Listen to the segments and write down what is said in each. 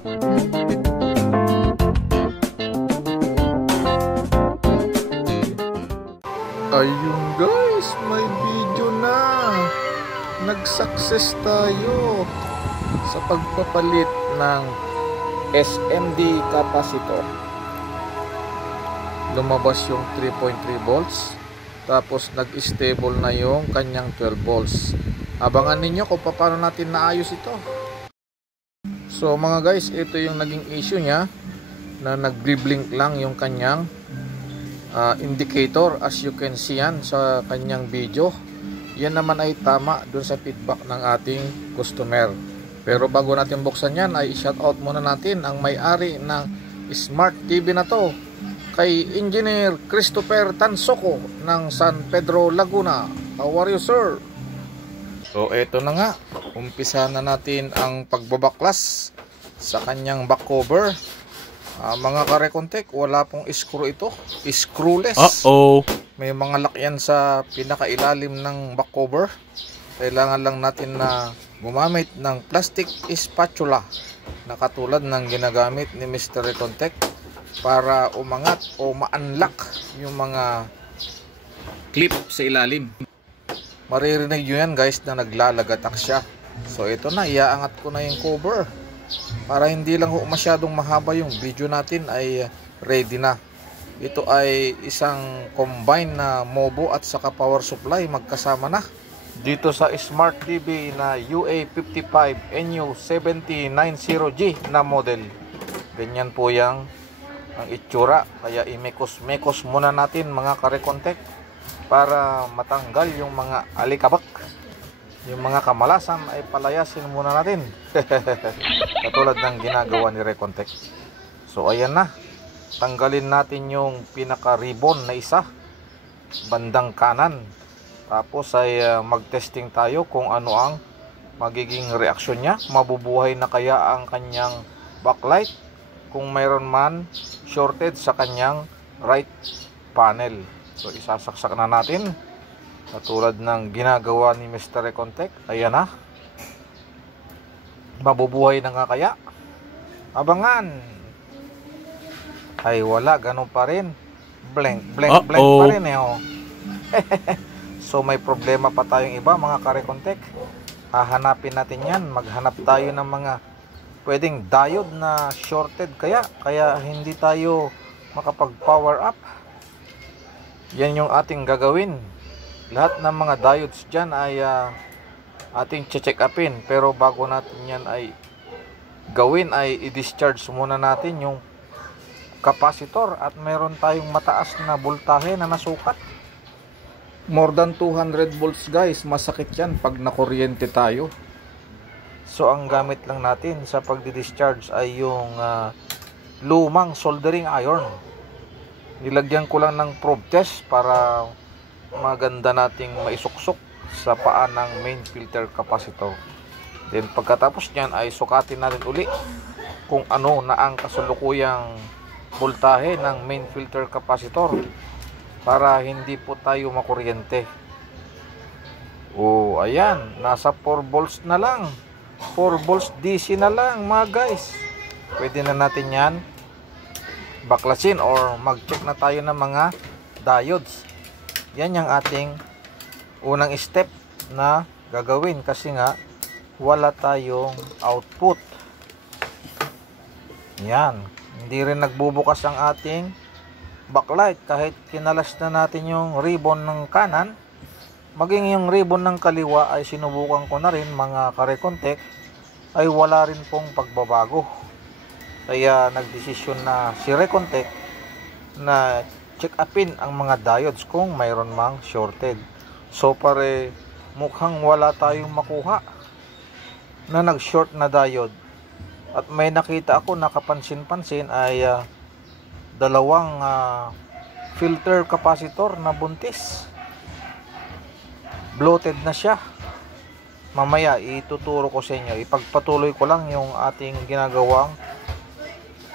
Ayun guys, may video na. Nag-success tayo sa pagpapalit ng SMD capacitor. Lumabas yung 3.3 volts, tapos nag-stable na yung kanyang 12 volts. Abangan ninyo kung paano natin naayos ito. So mga guys, ito yung naging issue niya, na nag-blink lang yung kanyang indicator, as you can see yan sa kanyang video. Yan naman ay tama dun sa feedback ng ating customer. Pero bago natin buksan yan, ay shoutout muna natin ang may-ari ng smart TV na to, kay Engineer Christopher Tansoko ng San Pedro, Laguna. How are you, sir? So eto na nga, umpisa na natin ang pagbabaklas sa kanyang back cover. Mga karekontek, wala pong screw ito, screwless. May mga lock yan sa pinakailalim ng back cover. Kailangan lang natin na gumamit ng plastic spatula na katulad ng ginagamit ni Mr. Recontek para umangat o ma-unlock yung mga clip sa ilalim. Maririnig nyo yan guys na naglalagatak siya. So ito na, iaangat ko na yung cover para hindi lang masyadong mahaba yung video natin, ay ready na. Ito ay isang combine na Mobo at saka power supply magkasama na dito sa Smart TV na UA55NU7090G na model. Ganyan po yung ang itsura, kaya imekos-mekos muna natin mga karekontek para matanggal yung mga alikabak, yung mga kamalasan ay palayasin muna natin. Katulad ng ginagawa ni Recontek. So ayan na, tanggalin natin yung pinaka ribbon na isa bandang kanan. Tapos ay mag-testing tayo kung ano ang magiging reaksyon niya. Mabubuhay na kaya ang kanyang backlight kung mayroon man shorted sa kanyang right panel. So isasaksak na natin katulad ng ginagawa ni Mr. Recontek. Ayan na, mabubuhay na nga kaya? Abangan. Ay wala, ganun pa rin, blank pa rin oh. So may problema pa tayong iba mga karekontek. Hahanapin natin yan. Maghanap tayo ng mga pwedeng diode na shorted kaya hindi tayo makapag power up. Yan yung ating gagawin. Lahat ng mga diodes dyan ay ating check upin. Pero bago natin yan ay gawin, ay i-discharge muna natin yung capacitor. At meron tayong mataas na voltahe na nasukat. More than 200 volts guys. Masakit yan pag nakuryente tayo. So ang gamit lang natin sa pagdi-discharge ay yung lumang soldering iron. Nilagyan ko lang ng probe test para maganda nating maisuksok sa paa ng main filter capacitor. Then pagkatapos nyan ay sukatin natin uli kung ano na ang kasulukuyang voltahe ng main filter capacitor para hindi po tayo makuryente. Oh, ayan, nasa 4 volts na lang. 4 volts DC na lang mga guys. Pwede na natin yan baklasin or mag-check na tayo ng mga diodes. Yan yung ating unang step na gagawin kasi nga wala tayong output. Yan, hindi rin nagbubukas ang ating backlight kahit kinalas na natin yung ribbon ng kanan. Maging yung ribbon ng kaliwa ay sinubukan ko na rin mga karekontek, ay wala rin pong pagbabago. Kaya nagdesisyon na si Recontek na check upin ang mga diodes kung mayroon mang shorted. So pare mukhang wala tayong makuha na nag-short na diode. At may nakita ako na kapansin-pansin ay dalawang filter capacitor na buntis. Bloated na siya. Mamaya ituturo ko sa inyo. Ipagpatuloy ko lang yung ating ginagawang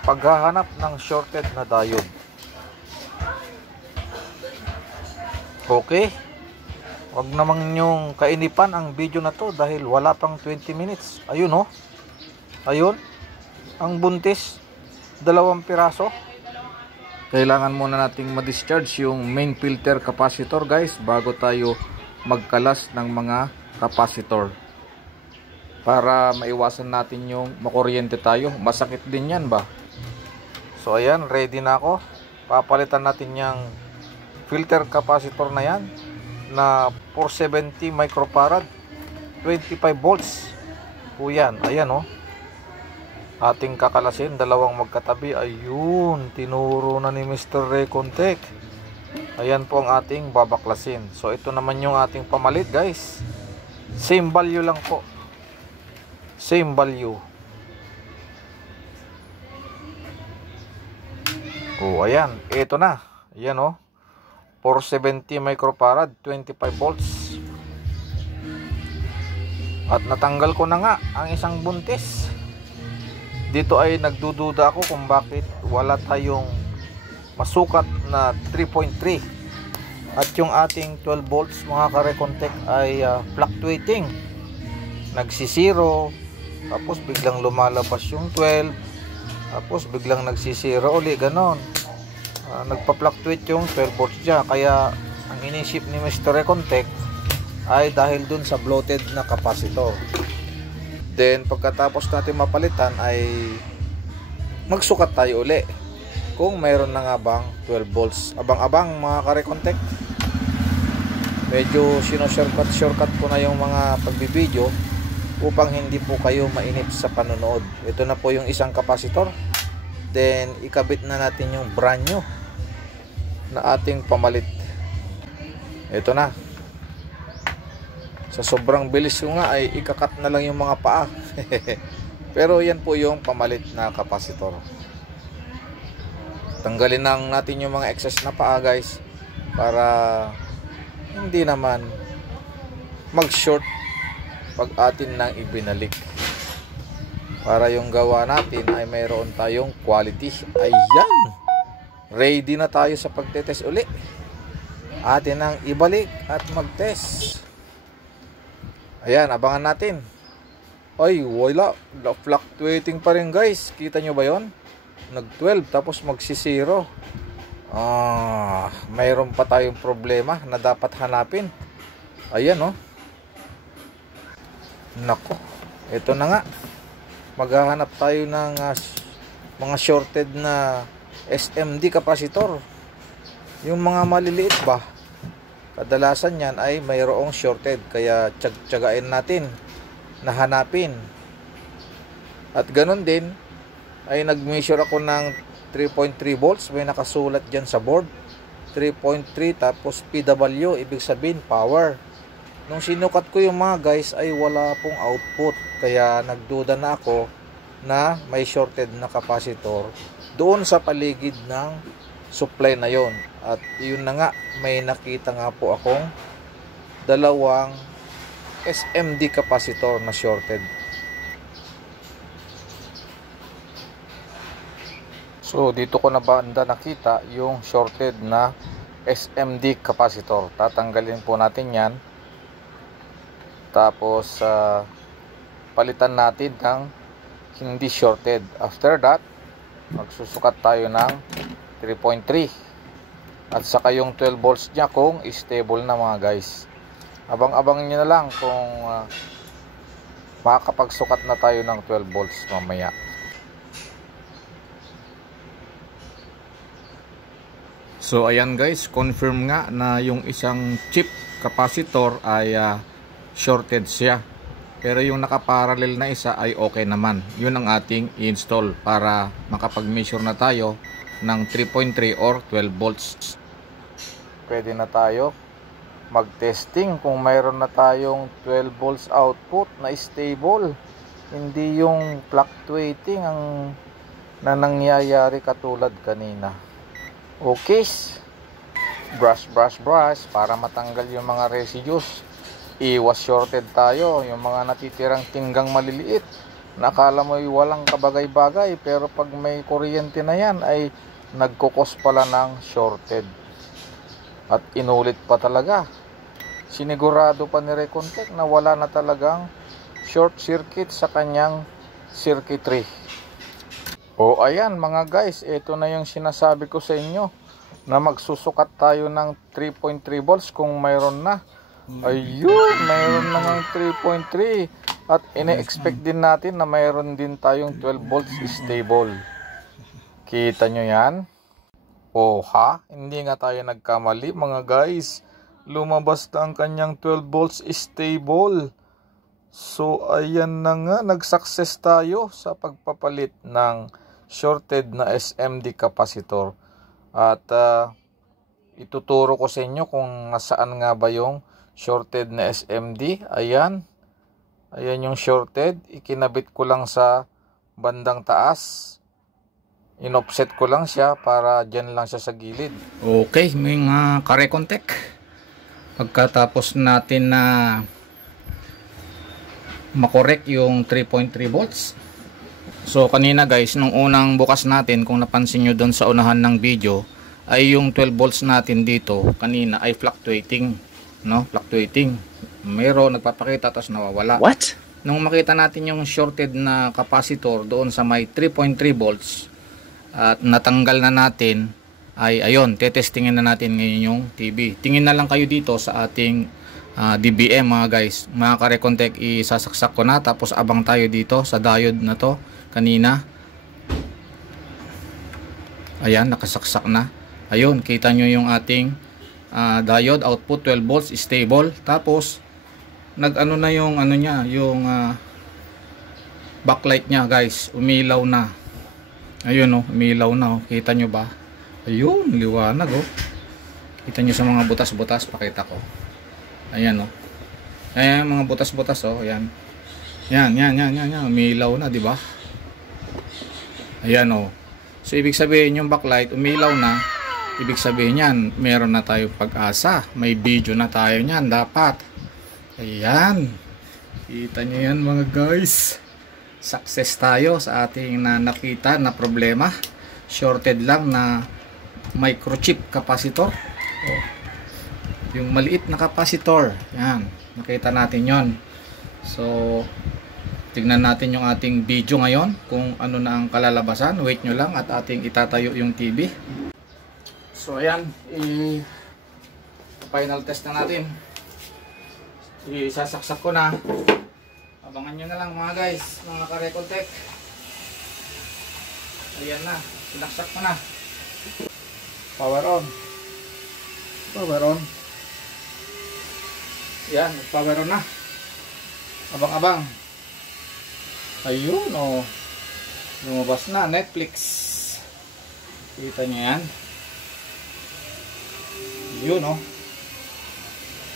paghahanap ng shorted na diode. Okay. Huwag namang nyong kainipan ang video na to dahil wala pang 20 minutes. Ayun oh. Ayun. Ang buntis, 2 piraso. Kailangan muna nating ma-discharge yung main filter capacitor guys bago tayo magkalas ng mga capacitor. Para maiwasan natin yung makuryente tayo. Masakit din yan ba? So ayan, ready na ako. Papalitan natin yung filter capacitor na yan na 470 microfarad, 25 volts po yan. Ayan oh, ating kakalasin, 2 magkatabi. Ayun, tinuro na ni Mr. Recontech. Ayan po ang ating babaklasin. So ito naman yung ating pamalit guys. Same value lang po, same value. Oh ayan, ito na. Ayan oh, 470 microfarad, 25 volts. At natanggal ko na nga ang isang buntis. Dito ay nagdududa ako kung bakit wala tayong masukat na 3.3. At yung ating 12 volts mga ka-Recontech ay fluctuating. Nagsisiro, tapos biglang lumalabas yung 12, tapos biglang nagsisiro uli, ganon. Nagpa-fluctuate yung 12 volts dyan. Kaya ang inisip ni Mr. Recontech ay dahil dun sa bloated na capacitor. Then pagkatapos natin mapalitan ay magsukat tayo uli kung mayroon na nga bang 12 volts. Abang-abang mga ka-Recontech. Medyo shortcut ko na yung mga pagbibideo upang hindi po kayo mainip sa panonood. Ito na po yung isang capacitor. Then ikabit na natin yung brand new na ating pamalit. Ito na. Sa sobrang bilis ko nga ay ikakat na lang yung mga paa. Pero yan po yung pamalit na capacitor. Tanggalin lang natin yung mga excess na paa guys, para hindi naman mag-short pag atin nang ibinalik. Para yung gawa natin ay mayroon tayong quality. Ayan, ready na tayo sa pagtetest uli. Atin nang ibalik at mag-test. Ayan, abangan natin. Ay, wala. Fluctuating pa rin guys. Kita nyo ba yon? Nag-12 tapos magsisiro. Mayroon pa tayong problema na dapat hanapin. Ayan oh. Nako. Ito na nga. Maghahanap tayo ng mga shorted na SMD capacitor. Yung mga maliliit ba? Kadalasan yan ay mayroong shorted, kaya tiyagain natin na hanapin. At ganun din ay nag-measure ako ng 3.3 volts. May nakasulat dyan sa board 3.3 tapos PW, ibig sabihin power. Nung sinukat ko yung mga guys ay wala pong output, kaya nagduda na ako na may shorted na capacitor doon sa paligid ng supply na yon. At yun na nga, may nakita nga po akong 2 SMD capacitor na shorted. So dito ko na banda nakita yung shorted na SMD capacitor. Tatanggalin po natin yan, tapos palitan natin ng hindi shorted. After that, magsusukat tayo ng 3.3 at saka yung 12 volts nya kung stable na mga guys. Abang-abang nyo na lang kung makakapagsukat na tayo ng 12 volts mamaya. So ayan guys, confirm nga na yung isang chip capacitor ay shorted siya. Pero yung nakaparallel na isa ay okay naman. Yun ang ating i-install para makapag-measure na tayo ng 3.3 or 12 volts. Pwede na tayo mag-testing kung mayroon na tayong 12 volts output na stable. Hindi yung fluctuating ang na nangyayari katulad kanina. Okay, brush para matanggal yung mga residues. Iwas shorted tayo, yung mga natitirang tinggang maliliit. Nakala mo walang kabagay-bagay, pero pag may kuryente na yan ay nagkukos pala ng shorted. At inulit pa talaga. Sinigurado pa ni Recontech na wala na talagang short circuit sa kanyang circuitry. O ayan mga guys, ito na yung sinasabi ko sa inyo na magsusukat tayo ng 3.3 volts kung mayroon na. Ayun, mayroon na ng 3.3 at ine-expect din natin na mayroon din tayong 12 volts stable. Kita nyo yan? O ha? Hindi nga tayo nagkamali mga guys. Lumabas na ang kanyang 12 volts stable. So ayan na nga, nag-success tayo sa pagpapalit ng shorted na SMD capacitor. At ituturo ko sa inyo kung nasaan nga ba yung shorted na SMD. Ayan. Ayan yung shorted. Ikinabit ko lang sa bandang taas. In-offset ko lang siya para dyan lang siya sa gilid. Okay, mga karekontek. Pagkatapos natin na makorek yung 3.3 volts. So kanina guys, nung unang bukas natin, kung napansin nyo doon sa unahan ng video, ay yung 12 volts natin dito kanina ay fluctuating, no? Fluctuating. Mayroon nagpapakita tapos nawawala. What? Nung makita natin yung shorted na capacitor doon sa may 3.3 volts at natanggal na natin, ay ayun, tetestingin na natin ngayon yung TV. Tingin na lang kayo dito sa ating DBM mga guys. Mga karekontek, isasaksak ko na tapos abang tayo dito sa diode na to kanina. Ayan, nakasaksak na. Ayun, kita nyo yung ating diode output 12 volts stable. Tapos nag-ano na yung ano niya, yung backlight niya guys, umilaw na. Ayun oh, umilaw na oh. Kita nyo ba? Ayun, liwanag oh. Kita nyo sa mga butas-butas, pakita ko. Ayan oh. Ayan mga butas-butas oh, ayan. Yan, umilaw na, di ba? Ayan oh. So ibig sabihin yung backlight umilaw na, ibig sabihin yan, meron na tayong pag-asa. May video na tayo niyan dapat. Ayan. Kita nyo yan mga guys. Success tayo sa ating nakita na problema. Shorted lang na microchip capacitor. Oh. Yung maliit na capacitor. Yan. Nakita natin yon. So tignan natin yung ating video ngayon kung ano na ang kalalabasan. Wait nyo lang at ating itatayo yung TV. So ayan, final test na natin. Isasaksak ko na. Abangan nyo na lang mga guys, mga karekontek. Ayan na, sinaksak ko na. Power on. Power on. Yan, power on na. Abang-abang. Ayun oh. Lumabas na Netflix. Kita nyo yan. Yun oh.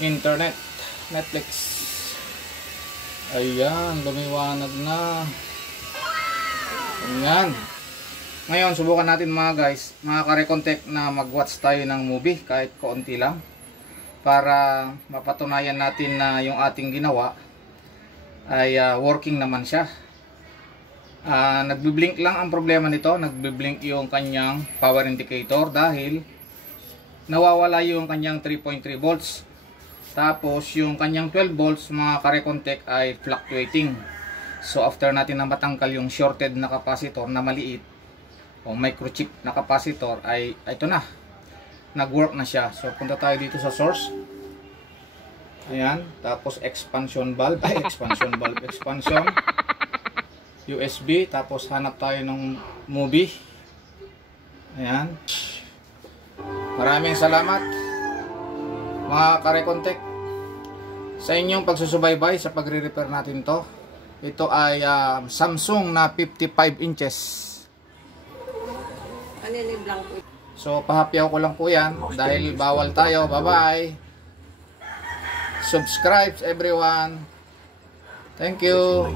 Internet. Netflix. Ayan, lumiwanag na. Ayan. Ngayon, subukan natin mga guys, mga karekontek, na mag-watch tayo ng movie kahit kaunti lang. Para mapatunayan natin na yung ating ginawa ay working naman siya. Nagbiblink lang ang problema nito. Nagbiblink yung kanyang power indicator dahil nawawala yung kanyang 3.3 volts. Tapos yung kanyang 12 volts mga karekontek ay fluctuating. So after natin na matangkal yung shorted na capacitor na maliit o microchip na capacitor ay ito na. Nag-work na siya. So punta tayo dito sa source. Ayan, tapos expansion valve, expansion USB, tapos hanap tayo ng movie. Ayan. Maraming salamat mga karekontek sa inyong pagsusubaybay sa pagre-repair natin to. Ito ay Samsung na 55 inches. Ano yung blanco? So pahapyaw ko lang po yan dahil bawal tayo. Bye bye. Subscribe everyone. Thank you.